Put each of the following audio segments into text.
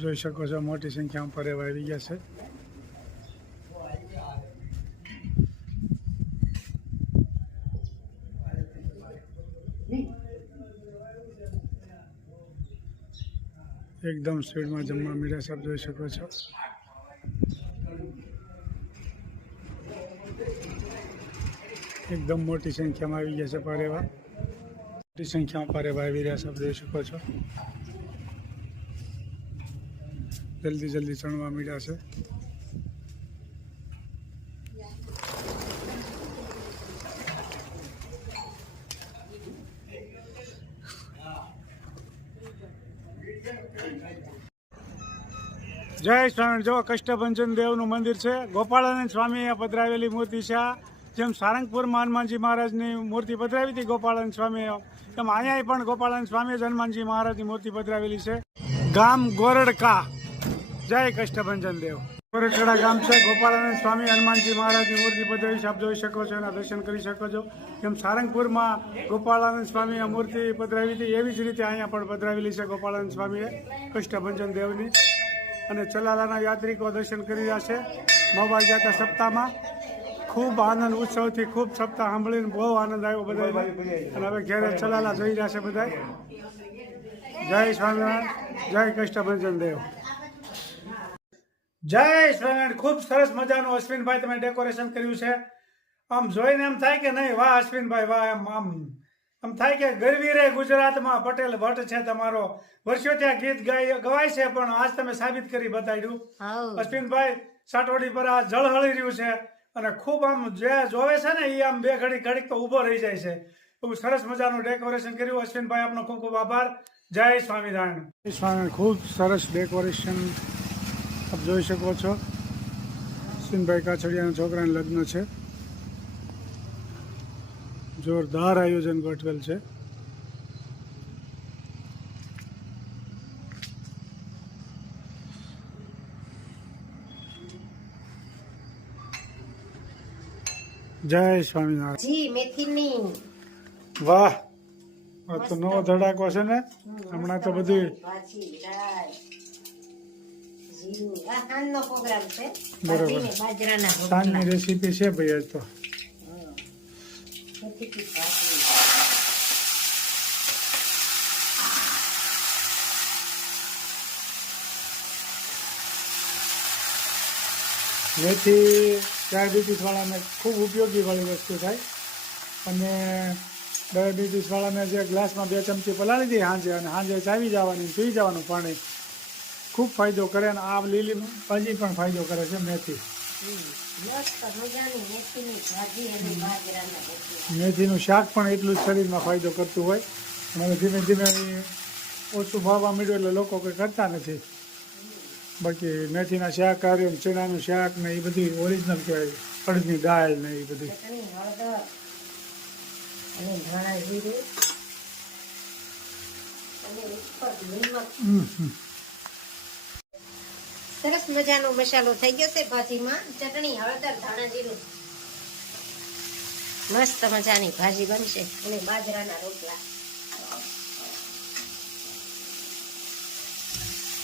જોઈ શકો છો, મોટી સંખ્યામાં પરેવા આવી ગયા છે. એકદમ સ્પીડમાં જમવા છે આપ જોઈ શકો છો. એકદમ મોટી સંખ્યામાં આવી ગયા છે પરેવા મોટી સંખ્યામાં પરેવા આવી રહ્યા આપ જોઈ શકો છો. જલ્દી જલ્દી ચણવા મળ્યા છે. જય સ્વામી જો કષ્ટભંજન દેવનું મંદિર છે, ગોપાળાનંદ સ્વામીએ પધરાવેલી મૂર્તિ છે આ. જેમ સારંગપુરમાં હનુમાનજી મહારાજની મૂર્તિ પધરાવી હતી ગોપાળાનંદ સ્વામીએ તેમ અહીંયા પણ ગોપાળાનંદ સ્વામીએ જ હનુમાનજી મહારાજની મૂર્તિ પધરાવેલી છે. ગામ ગોરડકા. જય કષ્ટભંજન દેવ. ગોરડકડા ગામ છે ગોપાળાનંદ સ્વામી હનુમાનજી મહારાજની મૂર્તિ છે. આપ જોઈ શકો છો, એના દર્શન કરી શકો છો. જેમ સારંગપુરમાં ગોપાળાનંદ સ્વામીએ મૂર્તિ પધરાવી હતી, એવી જ રીતે અહીંયા પણ પધરાવેલી છે ગોપાળાનંદ સ્વામીએ કષ્ટભંજન દેવની. અને ચલાલાના યાત્રિકો દર્શન કરી રહ્યા છે મોબાઈલ જતા સપ્તાહમાં. ખૂબ આનંદ, ઉત્સવથી ખૂબ સપ્તાહ સાંભળીને બહુ આનંદ આવ્યો બધા અને હવે ઘેરે ચલાલા જોઈ રહ્યા છે બધા જય સ્વામિનારાયણ, જય કૃષ્ણભંજન દેવ. જય સ્વામિનારાયણ. ખૂબ સરસ મજાનું અશ્વિનભાઈ તમે ડેકોરેશન કર્યું છે. આમ જોઈને એમ થાય કે નહીં વાહ અશ્વિનભાઈ વાહ એમ આમ આમ થાય કે ગરવી રે ગુજરાતમાં પટેલ ભટ્ટ છે તમારો. વર્ષો ત્યાં ગીત ગાય ગવાય છે પણ આજ તમે સાબિત કરી બતાવ્યું અશ્વિનભાઈ સાટોડી પર આ જળહળી રહ્યું છે અને ખૂબ આમ જે જોવે છે ને એ આમ બે ઘડી ઘડીક તો ઊભો રહી જાય છે. ખૂબ સરસ મજાનું ડેકોરેશન કર્યું. અશ્વિનભાઈ આપનો ખૂબ ખૂબ આભાર. જય સ્વામિનારાયણ. સ્વામિનારાયણ. ખૂબ સરસ ડેકોરેશન આપ જોઈ શકો છો. સિંહભાઈ કાછડિયાના છોકરાના લગ્ન છે. જોરદાર આયોજન ગોઠવેલ છે. જય સ્વામિનારાયણ. જી મેથીની. વાહ! આ તો નવો ધડાકો છે ને? હમણાં તો બધું આ સાંજનો પ્રોગ્રામ છે. બરોબર. બાજરાના સાંજની રોટલા. રેસીપી છે ભાઈ આજ તો. મેથીની ભાજી મેથી ડાયાબિટીસ વાળાને ખૂબ ઉપયોગી વાળી વસ્તુ થાય. અને ડાયાબિટીસ વાળાને જે ગ્લાસમાં બે ચમચી પલાળી દઈએ સાંજે અને સાંજે ચાવી જવાની સૂઈ જવાનું પાણી. ખૂબ ફાયદો કરે અને આ લીલી ભાજી પણ ફાયદો કરે છે મેથી. મેથીની શાક પણ એટલું જ શરીરમાં ફાયદો કરતું હોય. અને ધીમે ધીમે ઓછું ભાવવા મળ્યું એટલે લોકો કંઈ કરતા નથી. બાકી મેથીના શાક આવ્યું ચણાનું શાક ને એ બધી ઓરિજિનલ કહેવાય. અડદની દાળ ને એ બધી. હમ, હમ. સરસ મજાનો મસાલો થઈ ગયો છે ભાજીમાં. ચટણી, હળદર ધાણા મસ્ત મજાની ભાજી બનશે અને બાજરાના રોટલા.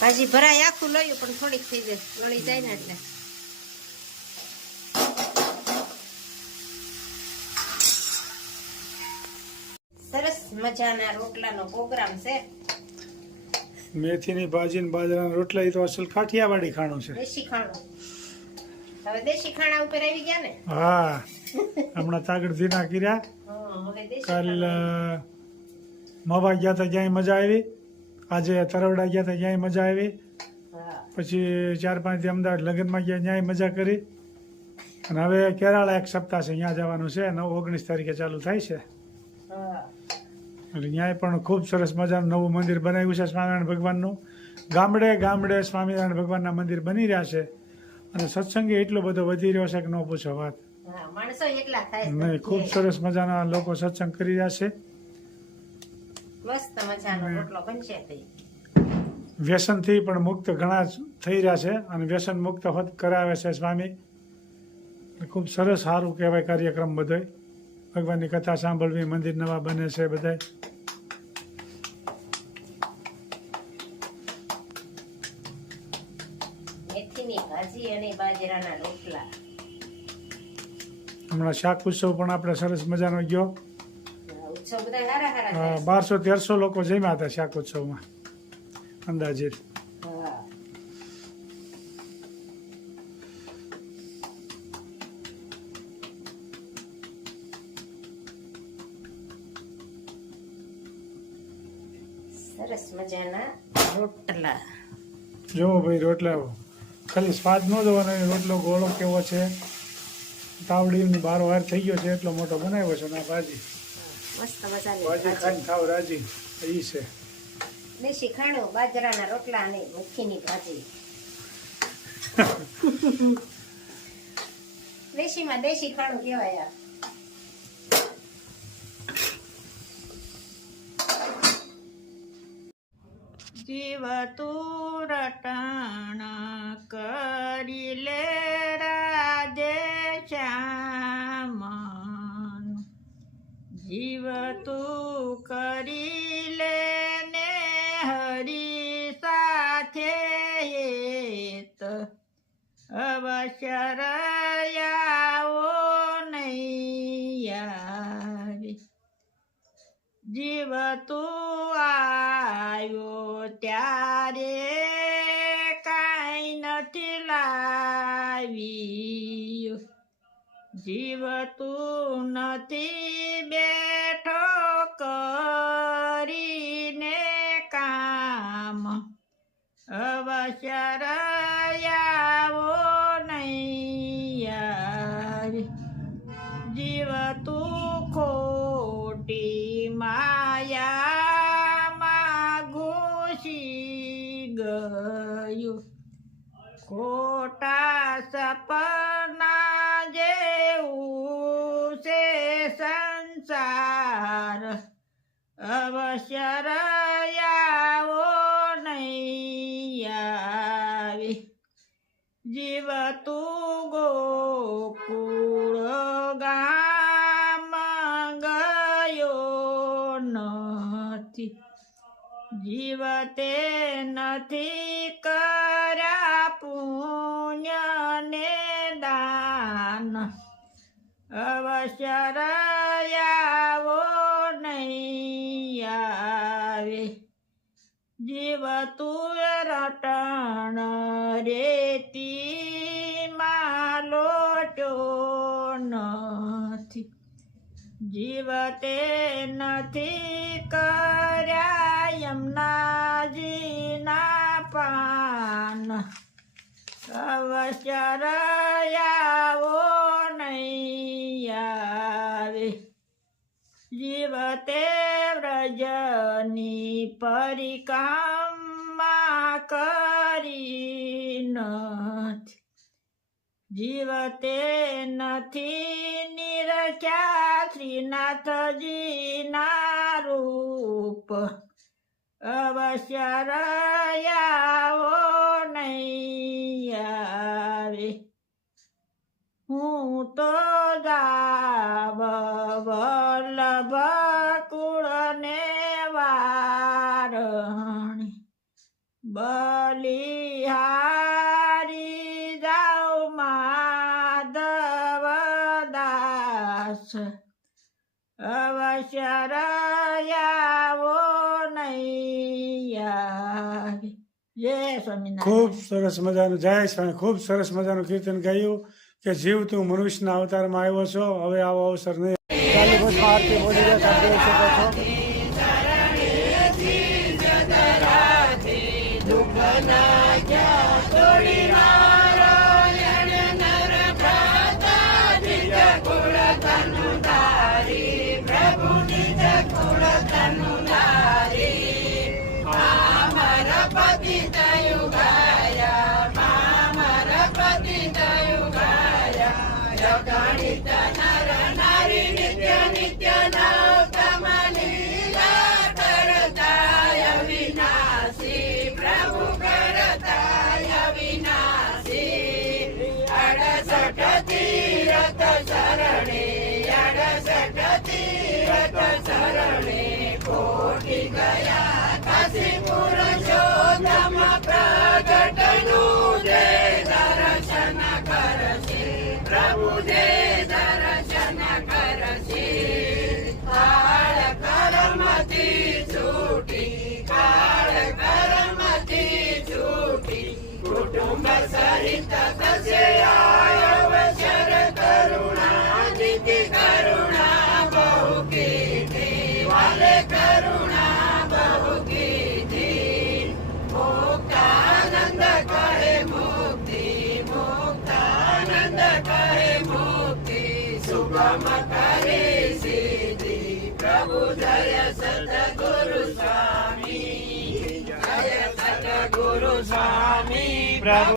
ભાજી ભરાય આખું લઈએ પણ થોડીક થઈ જાય. વળી જાય ને એટલે. સરસ મજાના રોટલાનો પ્રોગ્રામ છે. મેથીની ભાજી ને બાજરાના રોટલા એ તો અસલ કાઠિયાવાડી ખાણું છે. દેશી ખાણું. હવે દેશી ખાણા ઉપર આવી ગયા ને? હા હમણાં તાગડ ધીના કર્યા. કાલ મવા ગયા હતા ક્યાંય મજા આવી? આજે તરવડા ગયા હતા ક્યાંય મજા આવી? પછી ચાર પાંચથી અમદાવાદ લગ્નમાં ગયા ત્યાંય મજા કરી. અને હવે કેરાળા એક સપ્તાહ છે ત્યાં જવાનું છે નવ ઓગણીસ તારીખે ચાલુ થાય છે. એટલે ત્યાં પણ ખૂબ સરસ મજાનું નવું મંદિર બનાવ્યું છે સ્વામિનારાયણ ભગવાનનું. ગામડે ગામડે સ્વામિનારાયણ ભગવાનના મંદિર બની રહ્યા છે અને સત્સંગે એટલો બધો વધી રહ્યો છે કે ન પૂછો વાત. નહીં ખૂબ સરસ મજાના લોકો સત્સંગ કરી રહ્યા છે. વ્યસનથી પણ મુક્ત ઘણા થઈ રહ્યા છે અને વ્યસન મુક્ત હોત કરાવે છે સ્વામી. ખૂબ સરસ સારું કહેવાય કાર્યક્રમ બધોય. ભગવાનની કથા સાંભળવી મંદિર નવા બને છે રોટલા. હમણાં શાક ઉત્સવ પણ આપણે સરસ મજાનો ગયો. બધા. બારસો તેરસો લોકો જમ્યા હતા શાક ઉત્સવમાં. અંદાજે. સરસ મજાના રોટલા. જોવો ભાઈ રોટલા ખાલી સ્વાદ ન જોવાનો રોટલો ગોળો કેવો છે? તાવડીની બાર વાર થઈ ગયો છે એટલો મોટો બનાવ્યો છે ના ભાજી. મસ્ત મજાની ભાજી ખાઈને ખાવ રાજી. એ છે. દેશી ખાણું બાજરાના રોટલા અને મખીની ભાજી. દેશીમાં દેશી ખાણું કહેવાય આ. જીવ તું રટણ કરી લે રાજે શ્યામ જીવ તું કરી લે ને હરી સાથે હેત. જીવ તું આવ્યો ત્યારે કાંઈ નથી લાવી જીવ નથી બેઠો કરીને કામ અવશ્ય જેવું છે સંસાર. અવશ્ય રયાવો નહીં આવી. જીવ તું ગોકુળ ગામ ગયો નથી. જીવ તે નથી કર્યા પુણ્ય. અવશ્ય આવો નહીં આવે. જીવ તું રટણ રેતી લોટ્યો નથી. જીવ તે નથી કર્યા યમનાજીના પાન. અવશ્ય જીવતે વ્રજની પરિકામા કરી નથી જીવતે નથી નિરખ્યા શ્રીનાથજીના રૂપ અવશ્ય રયાવો નહીં આવે હું તો બલિહારી જાઉ માધવ દાસ અવશ્ય રયાવો નહીં આવે જય ખૂબ સરસ મજાનું, જય સ્વામી ખૂબ સરસ મજાનું કીર્તન ગાયું કે જીવ તું મનુષ્યના અવતારમાં આવ્યો છો, હવે આવો અવસર નહીં. ગૌતમ પ્રગટનું જે દર્શન પ્રભુ જે દર્શન પ્રગટનું જય પ્રભુ